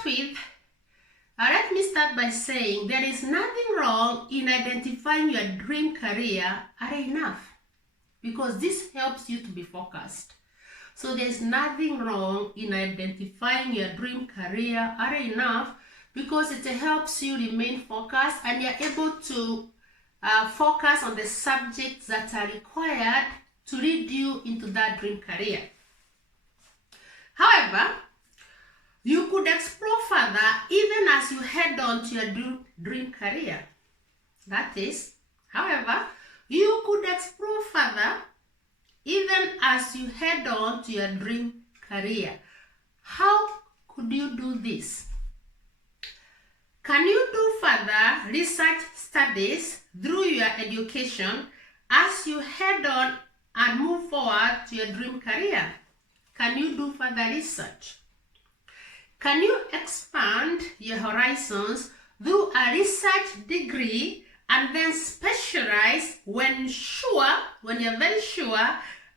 start with, let me start by saying there is nothing wrong in identifying your dream career early enough, because this helps you to be focused. So there's nothing wrong in identifying your dream career early enough, because it helps you remain focused and you're able to focus on the subjects that are required to lead you into that dream career. However, you could explore further even as you head on to your dream career. That is, however, you could explore further even as you head on to your dream career. How could you do this? Can you do further research studies through your education as you head on and move forward to your dream career? Can you do further research? Can you expand your horizons through a research degree and then specialize when you're very sure,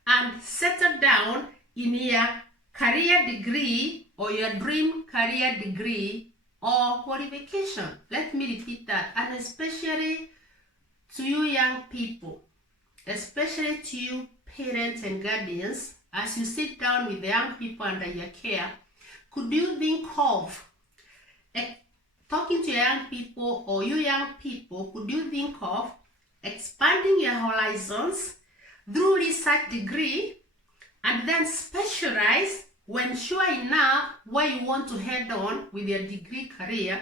and settle down in your career degree or your dream career degree or qualification? Let me repeat that. And especially to you young people, especially to you parents and guardians, as you sit down with the young people under your care, could you think of talking to young people, or you young people, could you think of expanding your horizons through research degree and then specialize when sure enough where you want to head on with your degree career,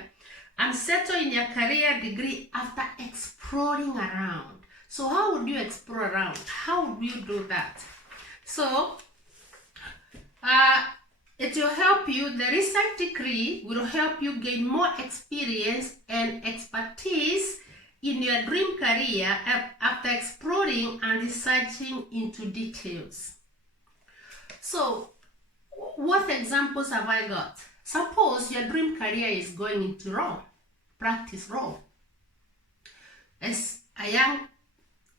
and settle in your career degree after exploring around? So how would you explore around? How would you do that? So it will help you, the research degree will help you gain more experience and expertise in your dream career after exploring and researching into details. So, what examples have I got? Suppose your dream career is going into law, practice law. As a young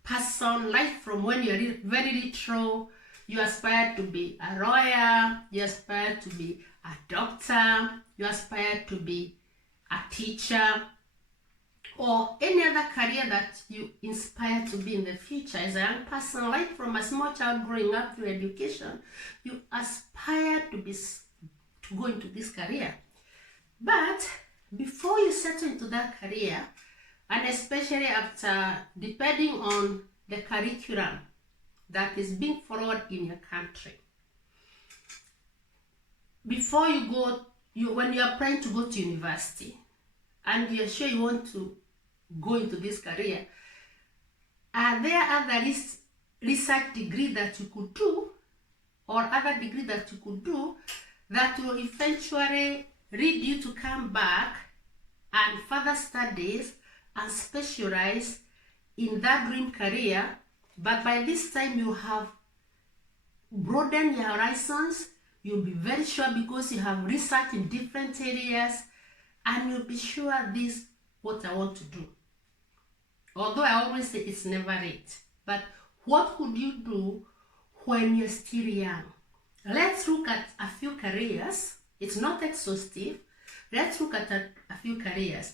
person, like from when you're very little, you aspire to be a lawyer, you aspire to be a doctor, you aspire to be a teacher, or any other career that you inspire to be in the future. As a young person, like from a small child growing up through education, you aspire to go into this career. But before you settle into that career, and especially after, depending on the curriculum that is being followed in your country, before you go, when you are planning to go to university and you're sure you want to go into this career, are there other research degree that you could do, or other degree that you could do that will eventually lead you to come back and further studies and specialize in that dream career? But by this time you have broadened your horizons, you'll be very sure because you have research in different areas, and you'll be sure this is what I want to do. Although I always say it's never late, but what could you do when you're still young? Let's look at a few careers. It's not exhaustive. Let's look at a few careers.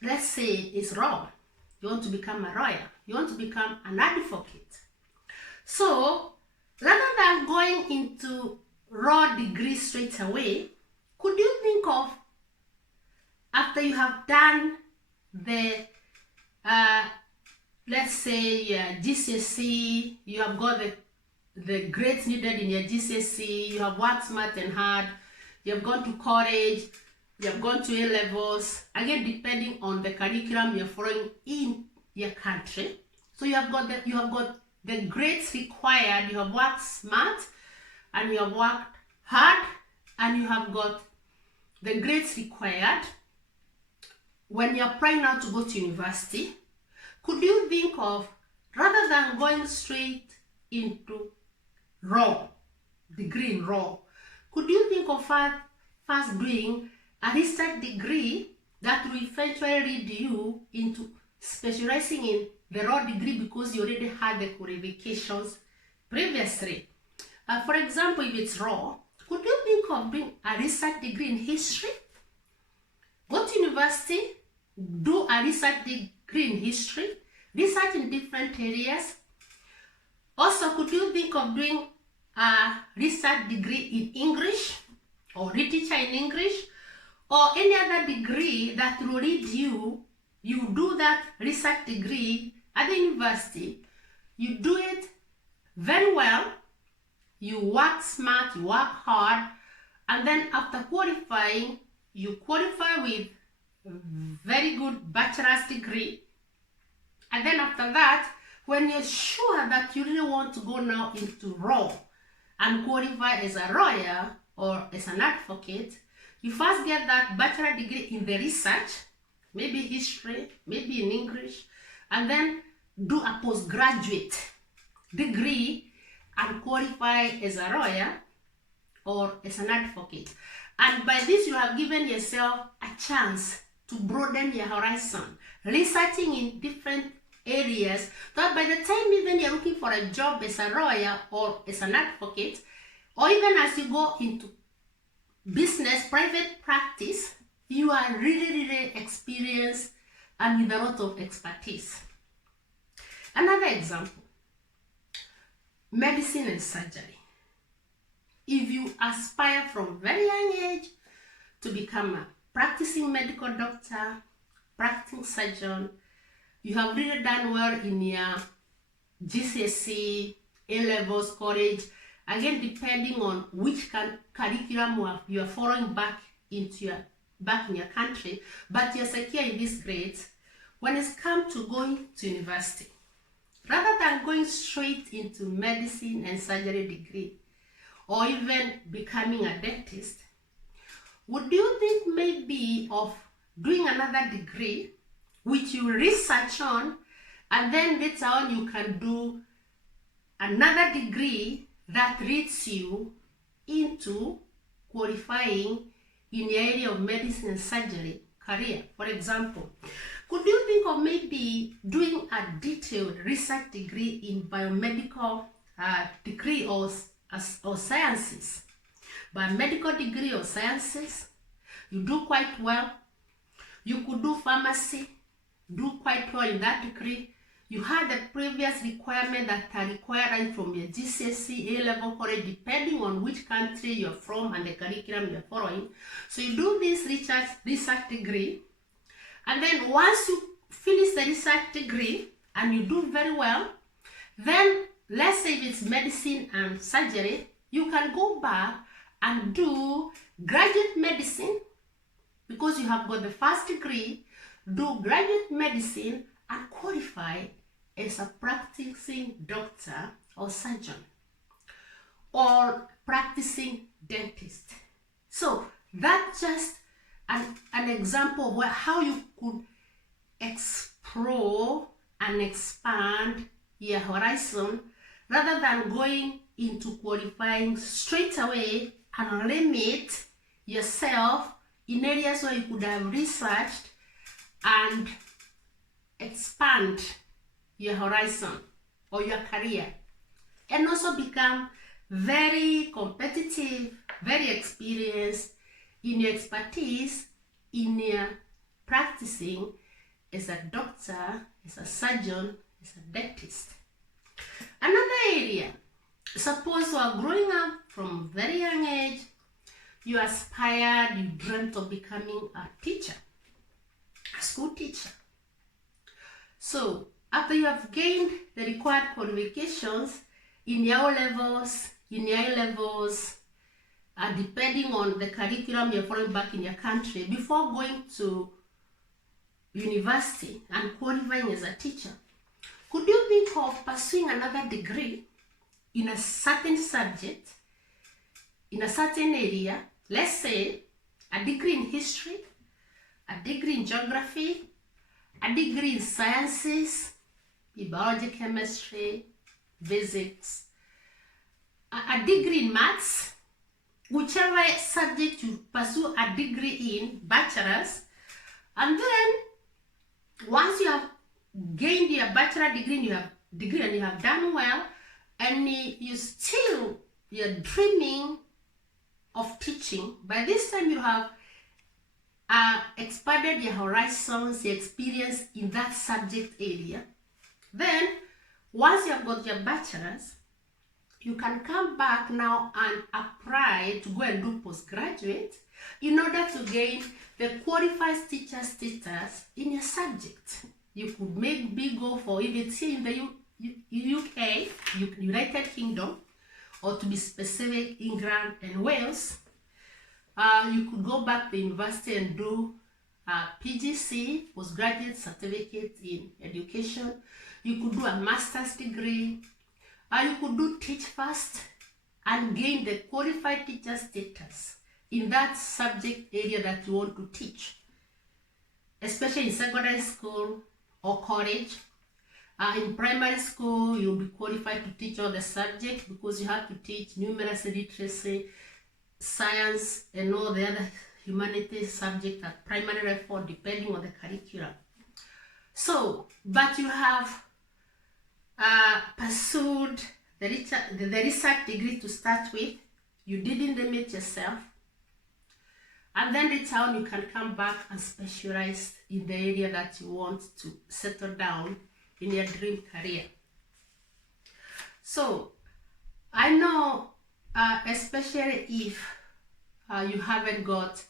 Let's say it's law. You want to become a lawyer. You want to become an advocate. So, rather than going into law degree straight away, could you think of, after you have done the, let's say your GCSE, you have got the grades needed in your GCSE, you have worked smart and hard, you have gone to college, you have gone to A-levels, again depending on the curriculum you're following in your country. So you have got the grades required, you have worked smart and you have worked hard, and you have got the grades required. When you're applying now to go to university, could you think of, rather than going straight into law, degree in law, could you think of first doing a research degree that will eventually lead you into specializing in the law degree because you already had the qualifications previously? For example, if it's law, could you think of doing a research degree in history go to university, do a research degree in history, research in different areas. Also, could you think of doing a research degree in English or literature in English or any other degree that will lead you? You do that research degree at the university, you do it very well, you work smart, you work hard, and then after qualifying, you qualify with very good bachelor's degree. And then after that, when you're sure that you really want to go now into law and qualify as a lawyer or as an advocate, you first get that bachelor degree in the research, maybe history, maybe in English, and then do a postgraduate degree and qualify as a lawyer or as an advocate. And by this, you have given yourself a chance to broaden your horizon, researching in different areas, that by the time even you're looking for a job as a lawyer or as an advocate, or even as you go into business, private practice, you are really experienced and with a lot of expertise. Another example, medicine and surgery. If you aspire from very young age to become a practicing medical doctor, practicing surgeon, you have really done well in your GCSE, A-levels, college, again depending on which curriculum you are following back in your country, but you're secure in these grades. When it's come to going to university, rather than going straight into medicine and surgery degree, or even becoming a dentist, would you think maybe of doing another degree which you research on, and then later on you can do another degree that leads you into qualifying in the area of medicine and surgery career? For example, could you think of maybe doing a detailed research degree in biomedical degree or sciences? Biomedical degree or sciences, you do quite well. You could do pharmacy, do quite well in that degree. You had the previous requirement that are required from your GCSE, A-level, college, depending on which country you're from and the curriculum you're following. So you do this research degree, and then once you finish the research degree and you do very well, then let's say if it's medicine and surgery, you can go back and do graduate medicine because you have got the first degree, do graduate medicine and qualify as a practicing doctor or surgeon or practicing dentist. So that's just an example of how you could explore and expand your horizon rather than going into qualifying straight away and limit yourself in areas where you could have researched and expand your horizon or your career, and also become very competitive, very experienced in your expertise in your practicing as a doctor, as a surgeon, as a dentist. Another area, suppose you are growing up from very young age, you aspired, you dreamt of becoming a teacher, a school teacher. So after you have gained the required qualifications in your O-levels, in your A-levels, depending on the curriculum you're following back in your country, before going to university and qualifying as a teacher, could you think of pursuing another degree in a certain subject, in a certain area? Let's say a degree in history, a degree in geography, a degree in sciences, biology, chemistry, physics, a degree in maths, whichever subject you pursue a degree in, bachelor's, and then once you have gained your bachelor degree and you have done well, and you're dreaming of teaching, by this time you have expanded your horizons, your experience in that subject area. Then, once you have got your bachelor's, you can come back now and apply to go and do postgraduate in order to gain the qualified teacher status in your subject. You could maybe go for, if it's here in the UK, United Kingdom, or to be specific, England and Wales. You could go back to university and do PGC, postgraduate certificate in education. You could do a master's degree. You could do teach first and gain the qualified teacher status in that subject area that you want to teach, especially in secondary school or college. In primary school, you'll be qualified to teach all the subjects because you have to teach numeracy, literacy, science, and all the other humanities subjects at primary level, depending on the curriculum. So, but you have pursued the research degree to start with. You didn't limit yourself. And then later on, you can come back and specialize in the area that you want to settle down in your dream career. So, I know, especially if you haven't got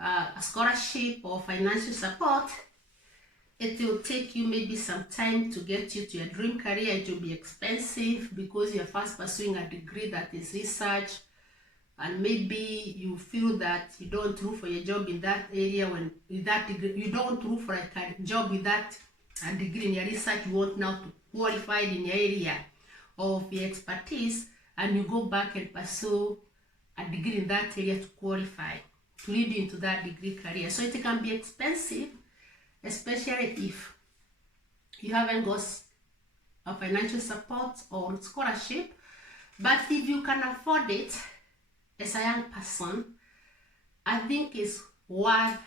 a scholarship or financial support, it will take you maybe some time to get you to your dream career. It will be expensive because you're first pursuing a degree that is research, and maybe you feel that you don't look for a job in that area when with that degree, you don't look for a job with that degree in your research. You want now to qualify in your area of your expertise, and you go back and pursue a degree in that area to qualify, to lead you into that degree career. So it can be expensive, especially if you haven't got a financial support or scholarship. But if you can afford it as a young person, I think it's worth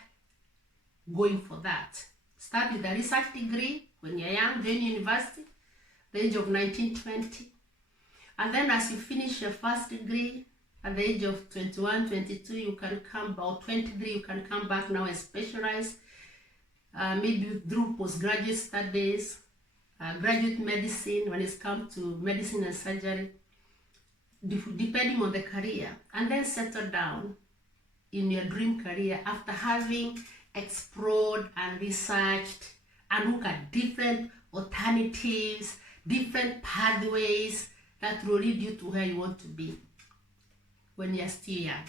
going for that. Start with a research degree when you're young, join university, the age of 19, 20. And then as you finish your first degree, at the age of 21, 22, you can come, or 23, you can come back now and specialize, maybe through postgraduate studies, graduate medicine when it's come to medicine and surgery, depending on the career, and then settle down in your dream career after having explored and researched and look at different alternatives, different pathways that will lead you to where you want to be when you're still young.